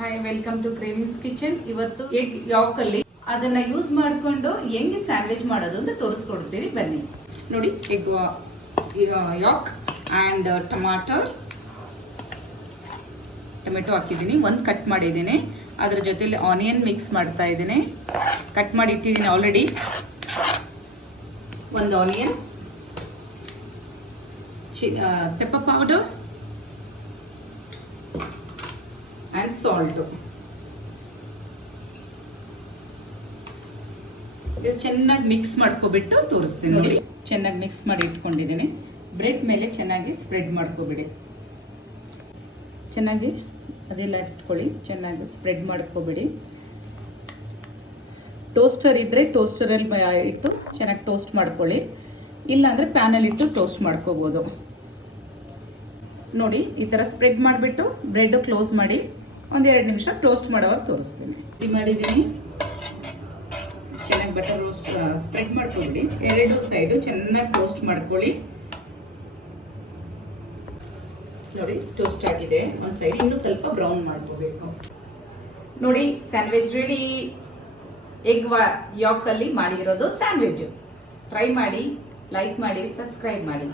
Hi, welcome to Cravings Kitchen. ಇವತ್ತು egg ಯಾಕ್ ಅಲ್ಲಿ ಅದನ್ನ ಯೂಸ್ ಮಾಡಿಕೊಂಡು ಹೆಂಗೆ ಸ್ಯಾಂಡ್ವಿಚ್ ಮಾಡೋದು ಅಂತ ತೋರಿಸ್ಕೊಡ್ತೀವಿ, ಬನ್ನಿ. ನೋಡಿ, ಎಗ್ ಯಾಕ್ ಆ್ಯಂಡ್ ಟೊಮೆಟೊ ಹಾಕಿದ್ದೀನಿ, ಒಂದು ಕಟ್ ಮಾಡಿದ್ದೀನಿ. ಅದರ ಜೊತೆಲಿ ಆನಿಯನ್ ಮಿಕ್ಸ್ ಮಾಡ್ತಾ ಇದ್ದೀನಿ. ಕಟ್ ಮಾಡಿ ಇಟ್ಟಿದ್ದೀನಿ ಆಲ್ರೆಡಿ. ಒಂದು onion, pepper powder and salt. ಇದು ಚೆನ್ನಾಗಿ ಮಿಕ್ಸ್ ಮಾಡ್ಕೊಬಿಟ್ಟು ತೋರಿಸ್ತೀನಿ. ನೋಡಿ, ಚೆನ್ನಾಗಿ ಮಿಕ್ಸ್ ಮಾಡಿ ಇಟ್ಕೊಂಡಿದ್ದೀನಿ. ಬ್ರೆಡ್ ಮೇಲೆ ಚೆನ್ನಾಗಿ ಸ್ಪ್ರೆಡ್ ಮಾಡ್ಕೊಬಿಡಿ. ಚೆನ್ನಾಗಿ ಅದೆಲ್ಲ ಇಟ್ಕೊಳ್ಳಿ, ಚೆನ್ನಾಗಿ ಸ್ಪ್ರೆಡ್ ಮಾಡ್ಕೊಬಿಡಿ. ಟೋಸ್ಟರ್ ಇದ್ರೆ ಟೋಸ್ಟರಲ್ಲಿ ಇಟ್ಟು ಚೆನ್ನಾಗಿ ಟೋಸ್ಟ್ ಮಾಡ್ಕೊಳ್ಳಿ, ಇಲ್ಲ ಅಂದರೆ ಪ್ಯಾನಲ್ಲಿ ಇಟ್ಟು ಟೋಸ್ಟ್ ಮಾಡ್ಕೋಬೋದು. ನೋಡಿ, ಈ ಥರ ಸ್ಪ್ರೆಡ್ ಮಾಡಿಬಿಟ್ಟು ಬ್ರೆಡ್ ಕ್ಲೋಸ್ ಮಾಡಿ ಒಂದೆರಡು ನಿಮಿಷ ಟೋಸ್ಟ್ ಮಾಡೋವಾಗ ತೋರಿಸ್ತೀನಿ. ಇದು ಮಾಡಿದ್ದೀನಿ, ಚೆನ್ನಾಗಿ ಬಟರ್ ರೋಸ್ಟ್ ಸ್ಪ್ರೆಡ್ ಮಾಡ್ಕೊಳ್ಳಿ. ಎರಡು ಸೈಡು ಚೆನ್ನಾಗಿ ಟೋಸ್ಟ್ ಮಾಡ್ಕೊಳ್ಳಿ. ನೋಡಿ, ಟೋಸ್ಟ್ ಆಗಿದೆ. ಒಂದು ಸೈಡ್ ಇನ್ನೂ ಸ್ವಲ್ಪ ಬ್ರೌನ್ ಮಾಡ್ಕೋಬೇಕು. ನೋಡಿ, ಸ್ಯಾಂಡ್ವಿಚ್ ರೆಡಿ. ಎಗ್ ಯಾಕಲ್ಲಿ ಮಾಡಿರೋದು ಸ್ಯಾಂಡ್ವಿಚ್. ಟ್ರೈ ಮಾಡಿ, ಲೈಕ್ ಮಾಡಿ, ಸಬ್ಸ್ಕ್ರೈಬ್ ಮಾಡಿ.